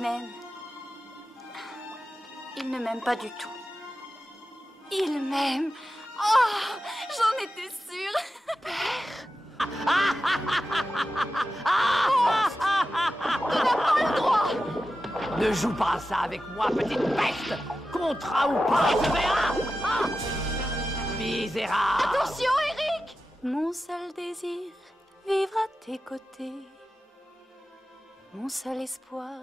m'aime. Il ne m'aime pas du tout. Il m'aime. Oh, j'en étais sûre. Tu n'as pas le droit. Ne joue pas à ça avec moi, petite peste. Contrat ou pas, je verrai. Misérable. Attention, Eric. Mon seul désir, vivre à tes côtés. Mon seul espoir,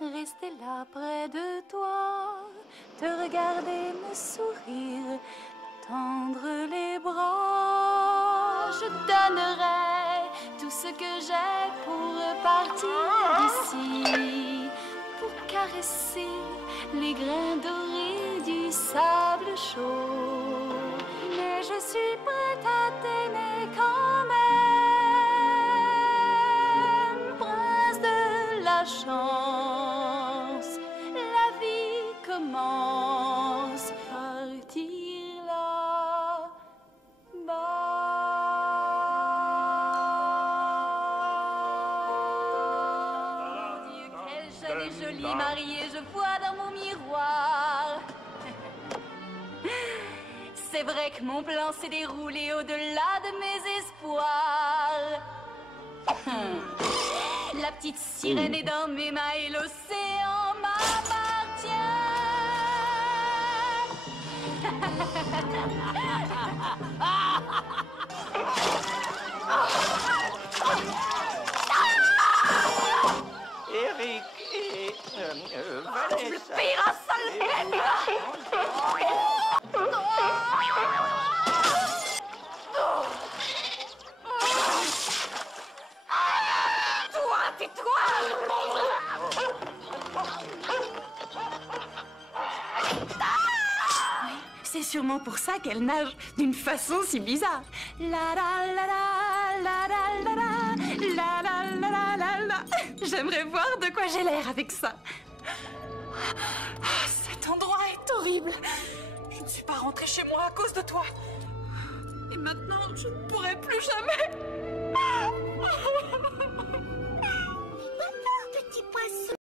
rester là près de toi. Te regarder, me sourire, tendre les bras. Je donnerai tout ce que j'ai pour partir d'ici, pour caresser les grains dorés du sable chaud. Mais je suis prête à t'aimer quand même, prince de la chance. La vie commence, partir là-bas. Mon Dieu, quelle jeune et jolie mariée je vois dans mon miroir. C'est vrai que mon plan s'est déroulé au-delà de mes espoirs. La petite sirène est dans mes mains et l'océan m'appartient. Eric et Vanessa. Pire, sale bête! Toi, tais-toi! C'est sûrement pour ça qu'elle nage d'une façon si bizarre. La la la la la la la la la la la la la. J'aimerais voir de quoi j'ai l'air avec ça. Ah, cet endroit est horrible. Je ne suis pas rentrée chez moi à cause de toi. Et maintenant, je ne pourrai plus jamais. Petit poisson.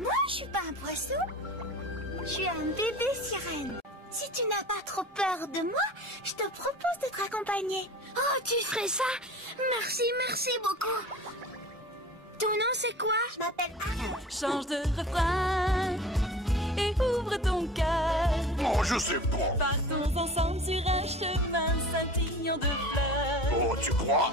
Moi, je suis pas un poisson. Je suis un bébé sirène. Si tu n'as pas trop peur de moi, je te propose de te raccompagner. Oh, tu ferais ça? Merci, merci beaucoup. Ton nom, c'est quoi? Je m'appelle Anna. Change de refrain et ouvre ton cœur. Oh, je sais pas. Partons ensemble sur un chemin scintillant de fleurs. Oh, tu crois?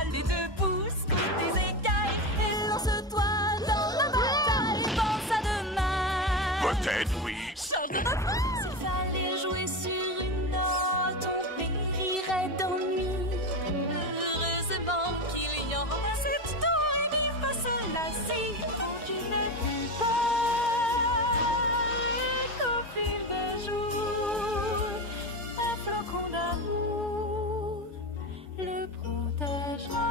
Allez, debout, scoute tes écailles et lance-toi dans la bataille. Pense à demain. Peut-être, oui. Change de refrain. S'il fallait jouer sur une note, on périrait d'ennui. Heureusement qu'il y en a cette taille qui fasse la scie. Tu n'es plus peur qu'au fil des jours, un flocon d'amour le protégera.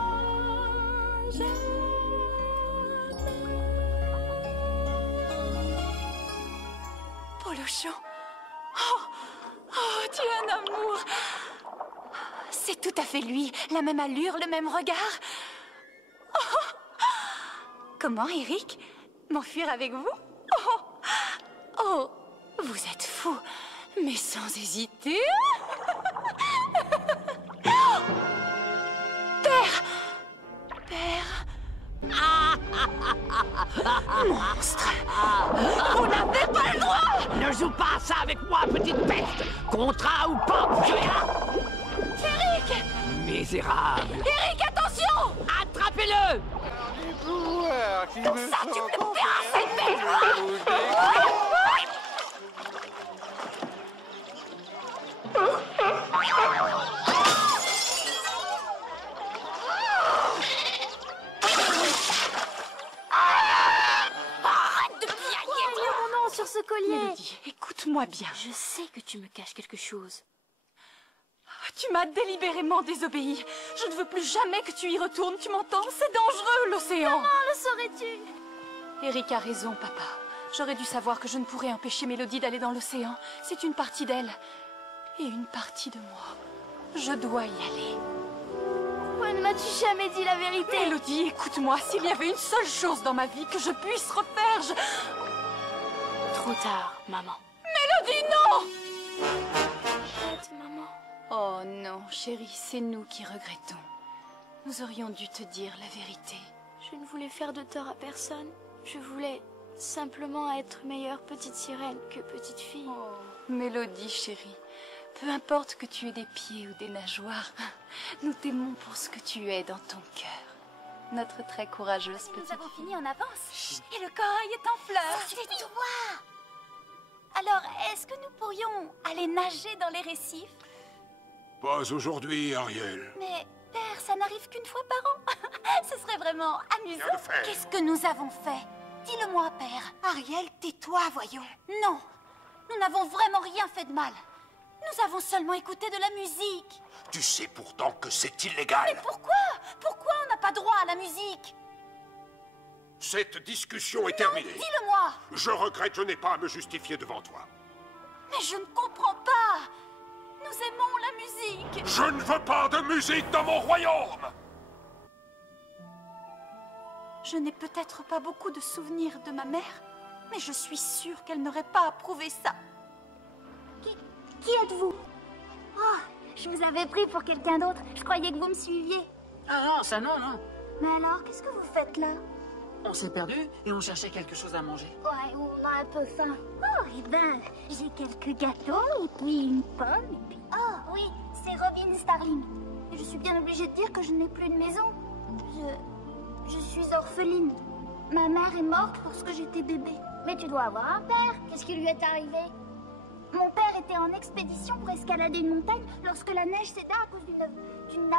Polochon. Oh, tu es un amour. C'est tout à fait lui, la même allure, le même regard. Oh. Comment, Eric? M'enfuir avec vous? Oh, vous êtes fou, mais sans hésiter. Père! Père! Monstre! Vous n'avez pas le droit! Ne joue pas à ça avec moi, petite peste. Contrat ou pas, je verrai. Eric! Misérable. Eric, attention! Attrapez-le. Ça, tu me le paieras, cette bête! Arrête de piailler! Il y a mon nom sur ce collier. Mélodie, écoute-moi bien. Je sais que tu me caches quelque chose. Tu m'as délibérément désobéi. Je ne veux plus jamais que tu y retournes, tu m'entends? C'est dangereux, l'océan. Comment le saurais-tu? Eric a raison, papa. J'aurais dû savoir que je ne pourrais empêcher Mélodie d'aller dans l'océan. C'est une partie d'elle et une partie de moi. Je dois y aller. Pourquoi ne m'as-tu jamais dit la vérité? Mélodie, écoute-moi, s'il y avait une seule chose dans ma vie que je puisse refaire, je... Trop tard, maman. Mélodie, non! Arrête, maman. Oh non, chérie, c'est nous qui regrettons. Nous aurions dû te dire la vérité. Je ne voulais faire de tort à personne. Je voulais simplement être meilleure petite sirène que petite fille. Oh, Mélodie, chérie, peu importe que tu aies des pieds ou des nageoires, nous t'aimons pour ce que tu es dans ton cœur. Notre très courageuse petite Nous avons fini en avance. Et le corail est en fleurs. C'est toi! Alors, est-ce que nous pourrions aller nager dans les récifs? Pas aujourd'hui, Ariel. Mais, père, ça n'arrive qu'une fois par an. Ce serait vraiment amusant. Rien de faire. Qu'est-ce que nous avons fait? Dis-le-moi, père. Ariel, tais-toi, voyons. Non, nous n'avons vraiment rien fait de mal. Nous avons seulement écouté de la musique. Tu sais pourtant que c'est illégal. Pourquoi? Pourquoi on n'a pas droit à la musique? Cette discussion est terminée. Dis-le-moi. Je regrette, je n'ai pas à me justifier devant toi. Mais je ne comprends pas. Nous aimons la musique. Je ne veux pas de musique dans mon royaume. Je n'ai peut-être pas beaucoup de souvenirs de ma mère, mais je suis sûre qu'elle n'aurait pas approuvé ça. Qui êtes-vous? Oh, je vous avais pris pour quelqu'un d'autre. Je croyais que vous me suiviez. Ah non, ça non, non. Mais alors, qu'est-ce que vous faites là? On s'est perdu et on cherchait quelque chose à manger. Ouais, on a un peu faim. Oh, et ben, j'ai quelques gâteaux, et puis une pomme, et puis... Oh, oui, c'est Robin Starling. Et je suis bien obligée de dire que je n'ai plus de maison. Je suis orpheline. Ma mère est morte lorsque j'étais bébé. Mais tu dois avoir un père. Qu'est-ce qui lui est arrivé? Mon père était en expédition pour escalader une montagne lorsque la neige céda à cause d'une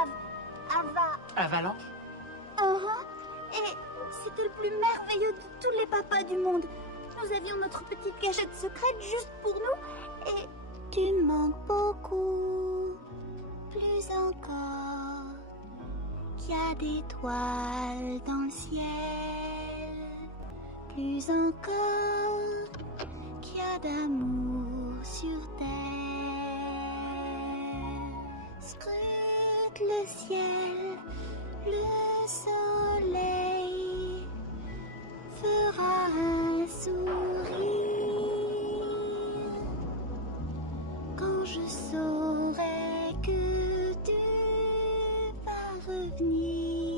Avalanche? Et c'était le plus merveilleux de tous les papas du monde. Nous avions notre petite cachette secrète juste pour nous. Et tu me manques beaucoup, plus encore qu'il y a des toiles dans le ciel. Plus encore qu'il y a d'amour sur terre. Scrute le ciel, le soleil fera un sourire quand je saurai que tu vas revenir.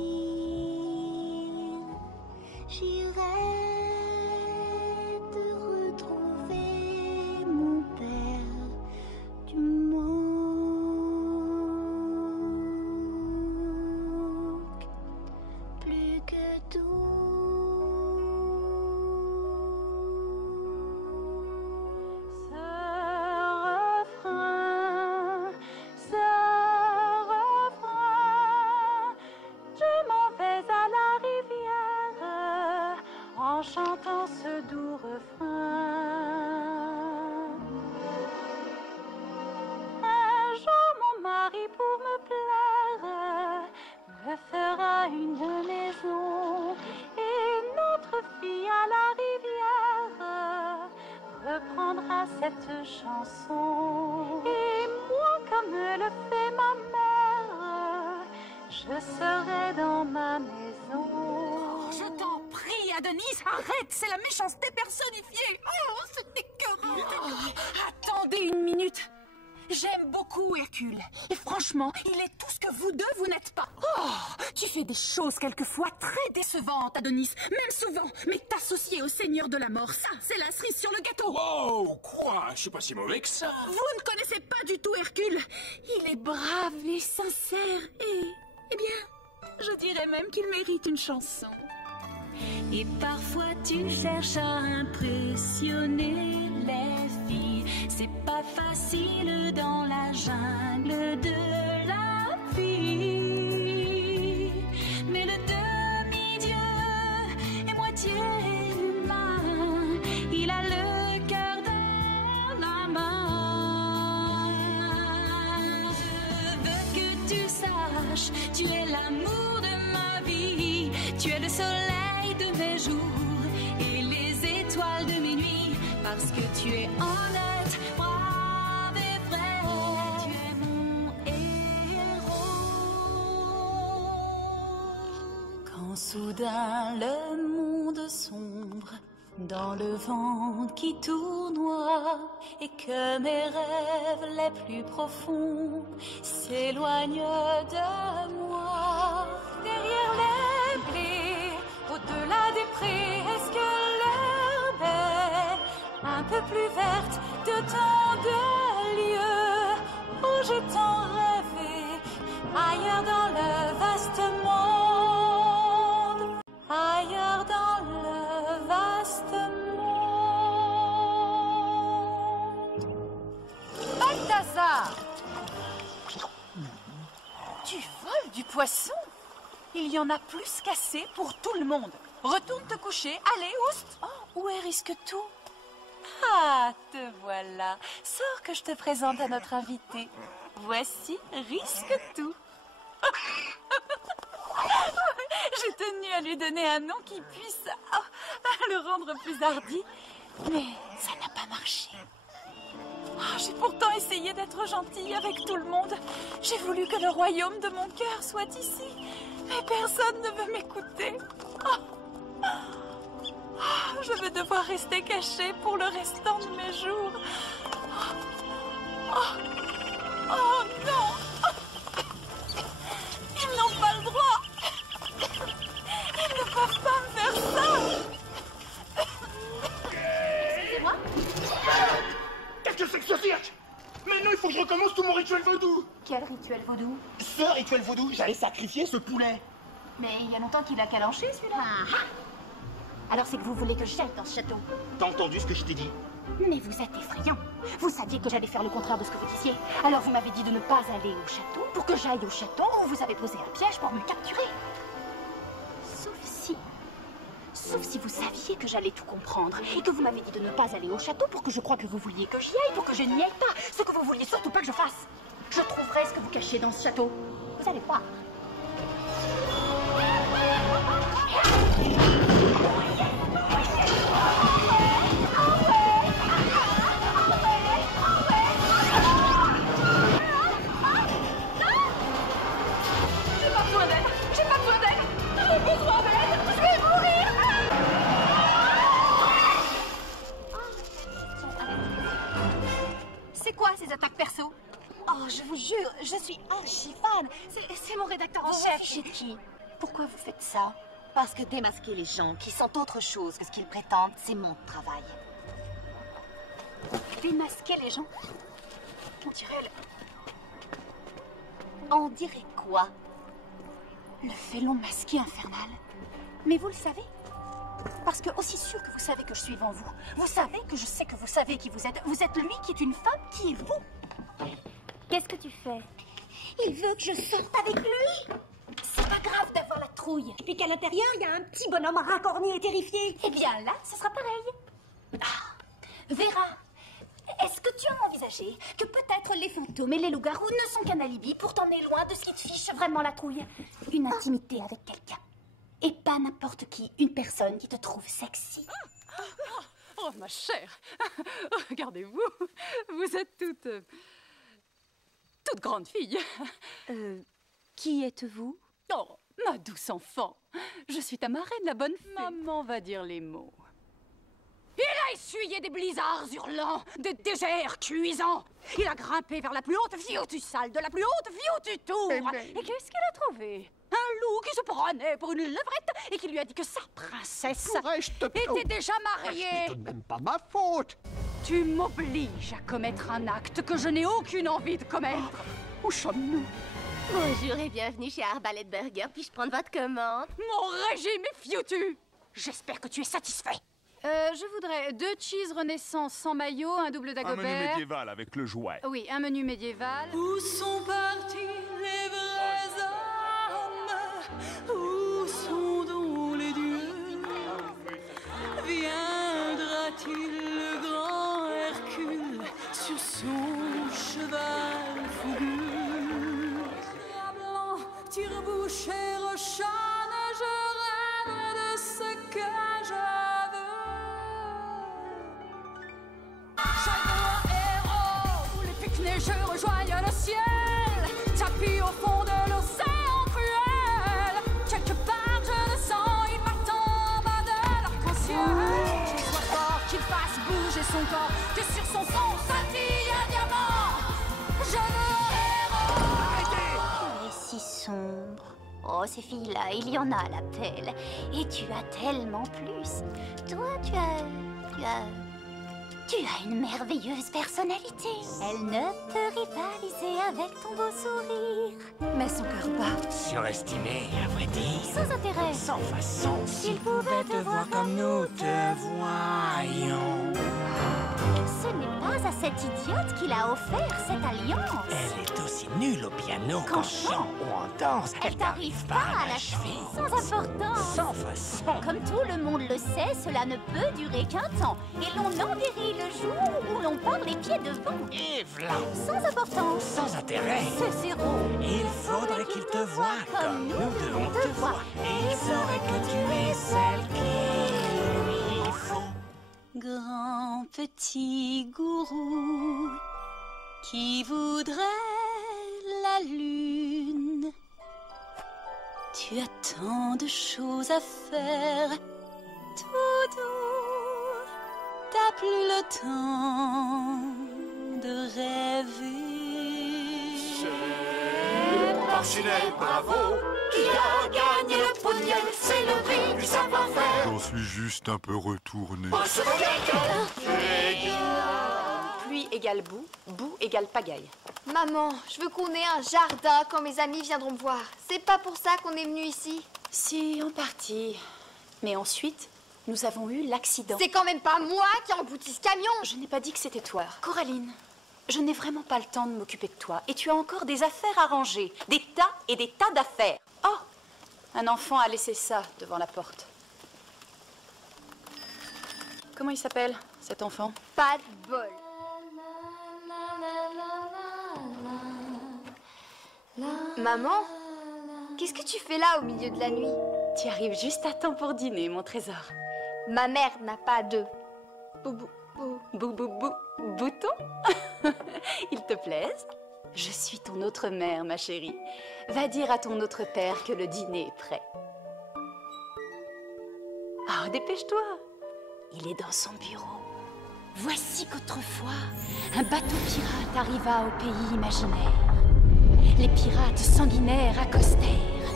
J'irai te retrouver, mon père du manque plus que tout. Ce refrain, je m'en vais à la rivière en chantant ce doux refrain. Un jour, mon mari, pour me plaire, me fera une maison et notre fille à la rivière reprendra cette chanson. Et moi, comme le fait ma mère, je serai dans ma maison. Je t'en prie, Adonis, arrête, c'est la méchanceté personnifiée. Oh, c'est écœurant. Attendez une minute. J'aime beaucoup Hercule. Et franchement, il est tout ce que vous deux, vous n'êtes pas. Oh, tu fais des choses quelquefois très décevantes, Adonis. Même souvent. Mais t'associer au Seigneur de la Mort, ça, c'est la cerise sur le gâteau. Oh, quoi? Je suis pas si mauvais que ça. Vous ne connaissez pas du tout Hercule. Il est brave et sincère et... Eh bien, je dirais même qu'il mérite une chanson. Et parfois tu cherches à impressionner les filles. C'est pas facile dans la jungle de la vie. Mais le demi-dieu est moitié humain. Il a le cœur dans la main. Je veux que tu saches, tu es l'amour de ma vie. Tu es le soleil de mes jours et les étoiles de mes nuits. Parce que tu es honnête, brave et vrai. Tu es mon héros. Quand soudain le monde sombre dans le vent qui tournoie et que mes rêves les plus profonds s'éloignent de moi. Derrière les blés, au-delà des prés, est-ce que l'herbe est un peu plus verte de tant de lieux où j'ai tant rêvé, ailleurs dans le vaste monde, ailleurs dans le vaste monde. Balthazar! Tu voles du poisson? Il y en a plus qu'assez pour tout le monde. Retourne te coucher, allez, oust! Oh, où est Risque-Tout? Ah, te voilà. Sors que je te présente à notre invité. Voici Risque-Tout. J'ai tenu à lui donner un nom qui puisse le rendre plus hardi. Mais ça n'a pas marché. J'ai pourtant essayé d'être gentille avec tout le monde. J'ai voulu que le royaume de mon cœur soit ici. Mais personne ne veut m'écouter. Je vais devoir rester cachée pour le restant de mes jours. Oh non! Ils n'ont pas le droit! Ils ne peuvent pas me faire ça! Excusez-moi? Qu'est-ce que c'est que ce cirque? Mais non, il faut que je recommence tout mon rituel vaudou! Quel rituel vaudou? Ce rituel vaudou, j'allais sacrifier ce poulet! Mais il y a longtemps qu'il a calanché, celui-là. Alors c'est que vous voulez que j'aille dans ce château? T'as entendu ce que je t'ai dit? Mais vous êtes effrayant. Vous saviez que j'allais faire le contraire de ce que vous disiez. Alors vous m'avez dit de ne pas aller au château pour que j'aille au château où vous avez posé un piège pour me capturer. Sauf si vous saviez que j'allais tout comprendre et que vous m'avez dit de ne pas aller au château pour que je croie que vous vouliez que j'y aille, pour que je n'y aille pas. Ce que vous vouliez surtout pas que je fasse. Je trouverai ce que vous cachez dans ce château. Vous allez voir. C'est quoi ces attaques perso? Oh, je vous jure, je suis archi fan. C'est mon rédacteur en chef. Chez qui? Pourquoi vous faites ça? Parce que démasquer les gens qui sont autre chose que ce qu'ils prétendent, c'est mon travail. Démasquer les gens? On dirait quoi? Le félon masqué infernal. Mais vous le savez? Parce que aussi sûr que vous savez que je suis devant vous, vous savez que je sais que vous savez qui vous êtes. Vous êtes lui qui est une femme, qui est vous. Qu'est-ce que tu fais? Il veut que je sorte avec lui. C'est pas grave d'avoir la trouille. Et qu'à l'intérieur, il y a un petit bonhomme racorni et terrifié. Eh bien là, ce sera pareil. Vera, est-ce que tu as envisagé que peut-être les fantômes et les loups-garous ne sont qu'un alibi pour t'emmener loin de ce qui te fiche vraiment la trouille? Une intimité avec quelqu'un. Et pas n'importe qui, une personne qui te trouve sexy. Oh, ma chère, regardez-vous, vous êtes toute grande fille. Qui êtes-vous? Oh, ma douce enfant, je suis ta marraine, la bonne fée. Maman va dire les mots. Il a essuyé des blizzards hurlants, des déserts cuisants. Il a grimpé vers la plus haute fiotu salle de la plus haute fiotu tour. Et qu'est-ce qu'il a trouvé? Un loup qui se prenait pour une levrette et qui lui a dit que sa princesse était déjà mariée. C'est tout de même pas ma faute. Tu m'obliges à commettre un acte que je n'ai aucune envie de commettre. Où sommes-nous? Bonjour et bienvenue chez Arbalète Burger. Puis-je prendre votre commande? Mon régime est fiotu. J'espère que tu es satisfait. Je voudrais 2 cheese renaissance sans maillot, un double dagobert. Un menu médiéval avec le jouet. Oui, un menu médiéval. Où sont partis les vrais hommes? Où sont donc les dieux? Viendra-t-il le grand Hercule sur son cheval fougueux? Blanc, tire-bouche et rochonne, je rêve de ce que je veux. Chaque héros, où les pics neigeux rejoignent le ciel, tapis au fond de l'océan cruel. Quelque part, je ne sais Oh, ces filles-là, il y en a à l'appel. Et tu as tellement plus. Toi, tu as une merveilleuse personnalité. Elle ne peut rivaliser avec ton beau sourire. Mais son cœur bat. Surestimé, à vrai dire. Sans intérêt. Sans façon. S'il pouvait te voir comme nous te voyons. Ce n'est pas à cette idiote qu'il a offert cette alliance. Elle est aussi nulle au piano qu'en chant ou en danse. Elle t'arrive pas à la cheville. Sans importance. Sans façon. Comme tout le monde le sait, cela ne peut durer qu'un temps. Et l'on enguérit le jour où l'on part les pieds devant. Et v'là. Sans importance. Sans intérêt. C'est zéro. Il faudrait qu'il te voie comme nous devons te voir. Et il saurait que tu es celle qu'il lui faut. Grand petit gourou qui voudrait la lune. Tu as tant de choses à faire, tout doux. T'as plus le temps de rêver. C'est Marchinet, bravo, qui a gagné le pot de miel. C'est le prix du savoir-faire. J'en suis juste un peu retourné. Pluie égale boue, boue égale pagaille. Maman, je veux qu'on ait un jardin quand mes amis viendront me voir. C'est pas pour ça qu'on est venu ici. Si, en partie. Mais ensuite, nous avons eu l'accident. C'est quand même pas moi qui ai embouti ce camion. Je n'ai pas dit que c'était toi. Coraline, je n'ai vraiment pas le temps de m'occuper de toi. Et tu as encore des affaires à ranger. Des tas et des tas d'affaires. Oh, un enfant a laissé ça devant la porte. Comment il s'appelle, cet enfant? Pas de bol. Maman, qu'est-ce que tu fais là au milieu de la nuit? Tu arrives juste à temps pour dîner, mon trésor. Ma mère n'a pas de... Bouton. Il te plaise? Je suis ton autre mère, ma chérie. Va dire à ton autre père que le dîner est prêt. Ah, dépêche-toi. Il est dans son bureau. Voici qu'autrefois, un bateau pirate arriva au pays imaginaire. Les pirates sanguinaires accostèrent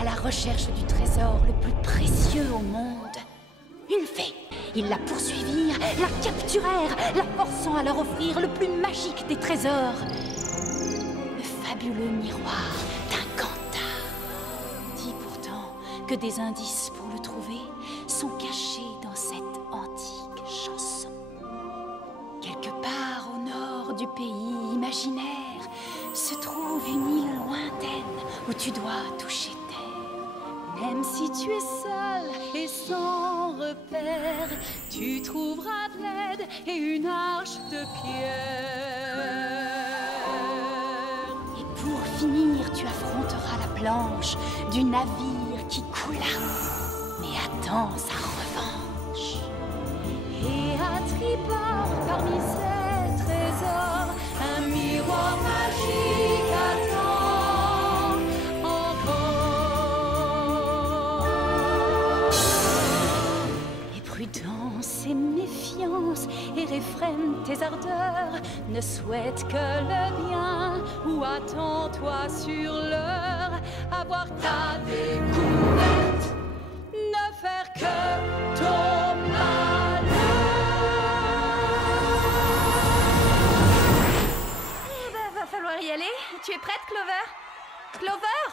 à la recherche du trésor le plus précieux au monde. Une fée. Ils la poursuivirent, la capturèrent, la forçant à leur offrir le plus magique des trésors. Le fabuleux miroir d'Incanta. Dit pourtant que des indices pour le trouver sont cachés dans cette antique chanson. Quelque part au nord du pays imaginaire se trouve une île lointaine où tu dois toucher terre. Même si tu es seul et sans repère, tu trouveras de l'aide et une arche de pierre. Et pour finir, tu affronteras la planche du navire qui coula, mais attends sa revanche. Et à tribord, parmi ces trésors, un miroir magique attend. Prudence et méfiance et réfrène tes ardeurs. Ne souhaite que le bien ou attends-toi sur l'heure. Avoir ta découverte, ne faire que ton malheur. Va falloir y aller. Tu es prête, Clover? Clover?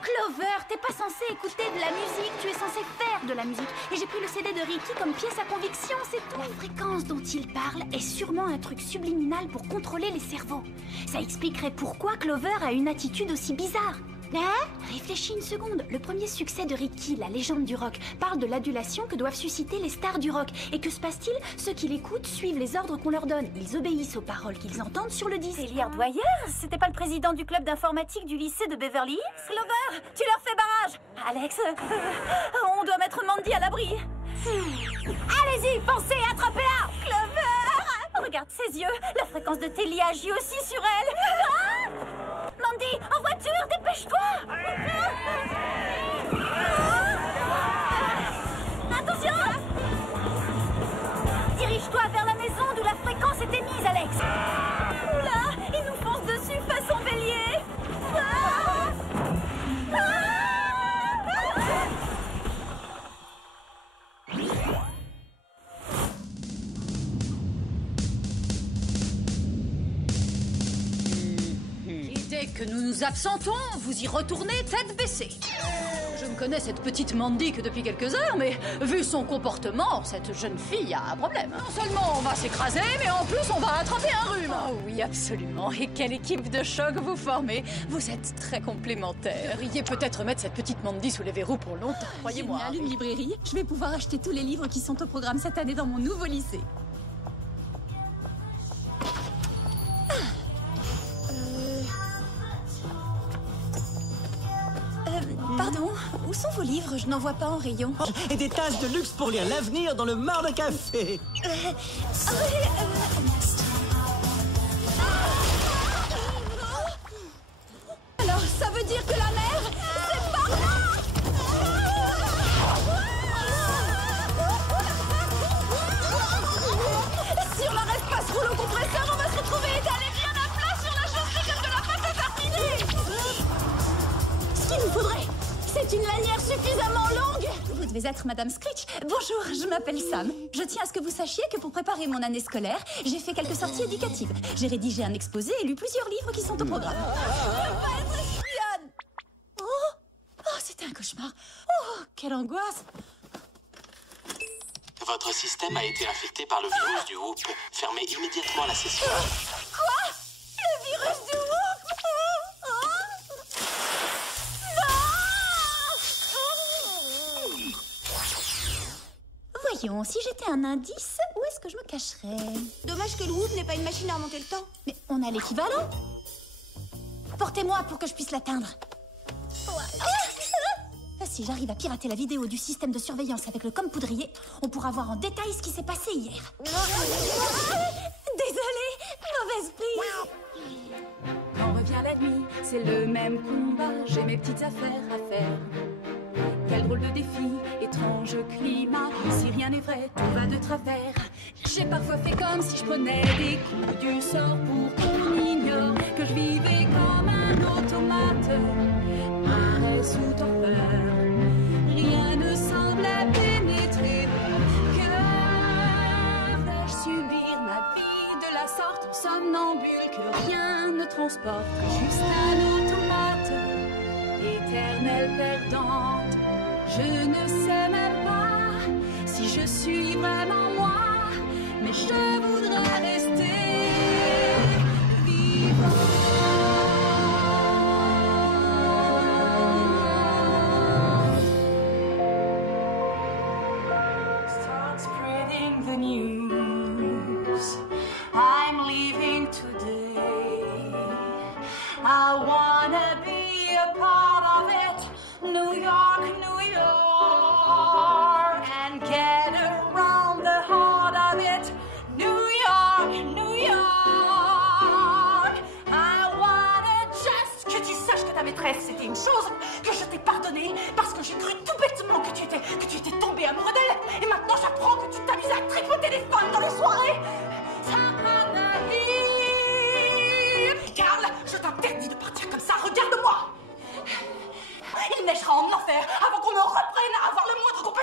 Clover, t'es pas censée écouter de la musique, tu es censée faire de la musique. Et j'ai pris le CD de Ricky comme pièce à conviction, c'est tout. La fréquence dont il parle est sûrement un truc subliminal pour contrôler les cerveaux. Ça expliquerait pourquoi Clover a une attitude aussi bizarre. Hein? Réfléchis une seconde. Le premier succès de Ricky, la légende du rock, parle de l'adulation que doivent susciter les stars du rock. Et que se passe-t-il? Ceux qui l'écoutent suivent les ordres qu'on leur donne. Ils obéissent aux paroles qu'ils entendent sur le disque. C'est Lear Dwyer? C'était pas le président du club d'informatique du lycée de Beverly Hills? Clover, tu leur fais barrage! Alex, on doit mettre Mandy à l'abri. Allez-y, foncez, attrapez-la! Clover! Regarde ses yeux, la fréquence de Telly agit aussi sur elle. Ah! Mandy, en voiture, dépêche-toi! Attention! Dirige-toi vers la maison d'où la fréquence est émise, Alex. Oula, il nous fonce dessus façon bélier. Ah! que nous nous absentons, vous y retournez tête baissée. Je ne connais cette petite Mandy que depuis quelques heures, mais vu son comportement, cette jeune fille a un problème. Non seulement on va s'écraser, mais en plus on va attraper un rhume. Oh oui, absolument. Et quelle équipe de choc vous formez. Vous êtes très complémentaires. Vous devriez peut-être mettre cette petite Mandy sous les verrous pour longtemps, croyez-moi. Génial, une librairie. Je vais pouvoir acheter tous les livres qui sont au programme cette année dans mon nouveau lycée. Pardon, où sont vos livres? Je n'en vois pas en rayon. Et des tasses de luxe pour lire l'avenir dans le mar de café. Alors, ça veut dire que la mer, c'est par là! Si on n'arrête pas ce rouleau compresseur, on va se retrouver étalé bien à plat sur la chaussée comme de la pâte à tartiner! Ce qu'il nous faudrait, c'est une lanière suffisamment longue. Vous devez être Madame Screech. Bonjour, je m'appelle Sam. Je tiens à ce que vous sachiez que pour préparer mon année scolaire, j'ai fait quelques sorties éducatives. J'ai rédigé un exposé et lu plusieurs livres qui sont au programme. Je veux pas être espionne. Oh, c'était un cauchemar. Oh, quelle angoisse. Votre système a été infecté par le virus du Whoop. Fermez immédiatement la session. Quoi? Le virus du Whoop? Voyons, si j'étais un indice, où est-ce que je me cacherais? Dommage que le Whoop n'ait pas une machine à remonter le temps. Mais on a l'équivalent. Portez-moi pour que je puisse l'atteindre. Si j'arrive à pirater la vidéo du système de surveillance avec le compoudrier, on pourra voir en détail ce qui s'est passé hier. Désolée, mauvaise prise. Quand revient la nuit, c'est le même combat. J'ai mes petites affaires à faire. Quel drôle de défi, étrange climat. Si rien n'est vrai, tout va de travers. J'ai parfois fait comme si je prenais des coups du sort pour qu'on ignore que je vivais comme un automate, arrêt sous torpeur. Rien ne semblait pénétrer mon cœur. Vais-je subir ma vie de la sorte, somnambule, que rien ne transporte, juste un automate, éternelle perdante. Je ne sais même pas si je suis vraiment moi, mais je voudrais rester vivant. Start spreading the news. I'm leaving today. I wanna be a part of it. New York, New York, and get around the heart of it. New York, New York. I wanna just que tu saches que ta maîtresse c'était une chose, que je t'ai pardonné parce que j'ai cru tout bêtement que tu étais tombé amoureux d'elle, et maintenant j'apprends que tu t'amuses à tripoter les femmes dans les soirées. Carl, je t'interdis de partir comme ça, regarde-moi. Il neigera en enfer avant qu'on en reprenne à avoir le moindre compagnon.